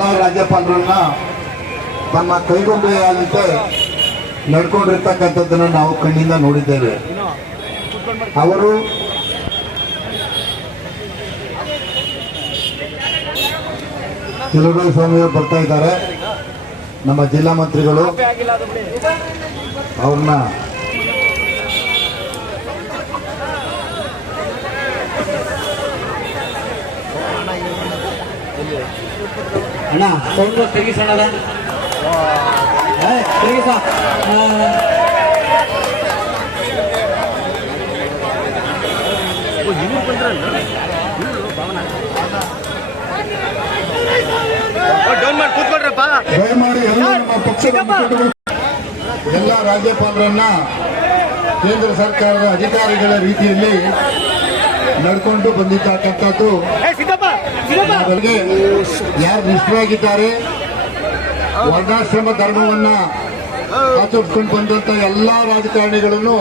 ಎಲ್ಲ ರಾಜ್ಯಪಾಲರನ್ನ ತಮ್ಮ ಕೈಗೊಂಬೆಯಂತೆ ನಡ್ಕೊಂಡಿರ್ತಕ್ಕಂಥದ್ದನ್ನು ನಾವು ಕಣ್ಣಿಂದ ನೋಡಿದ್ದೇವೆ. ಅವರು ಕೆಲವರು ಸ್ವಾಮಿಯವರು ಬರ್ತಾ ಇದ್ದಾರೆ, ನಮ್ಮ ಜಿಲ್ಲಾ ಮಂತ್ರಿಗಳು ಅವ್ರನ್ನ ಅಣ್ಣ ಸೌಂಡ್ ತೆಗಿಸೋಣ ತೆಗಿಸ ದಯಮಾಡಿ ಎಲ್ಲ ನಮ್ಮ ಪಕ್ಷದ ಮುಖಂಡರು ಎಲ್ಲ ರಾಜ್ಯಪಾಲರನ್ನ ಕೇಂದ್ರ ಸರ್ಕಾರದ ಅಧಿಕಾರಿಗಳ ರೀತಿಯಲ್ಲಿ ನಡ್ಕೊಂಡು ಬಂದಿರ್ತಕ್ಕಂಥದ್ದು. ಅವರಿಗೆ ಯಾರು ನಿಷ್ಠರಾಗಿದ್ದಾರೆ, ವರ್ಣಾಶ್ರಮ ಧರ್ಮವನ್ನ ಆಚರಿಸ್ಕೊಂಡು ಬಂದಂತ ಎಲ್ಲಾ ರಾಜಕಾರಣಿಗಳನ್ನು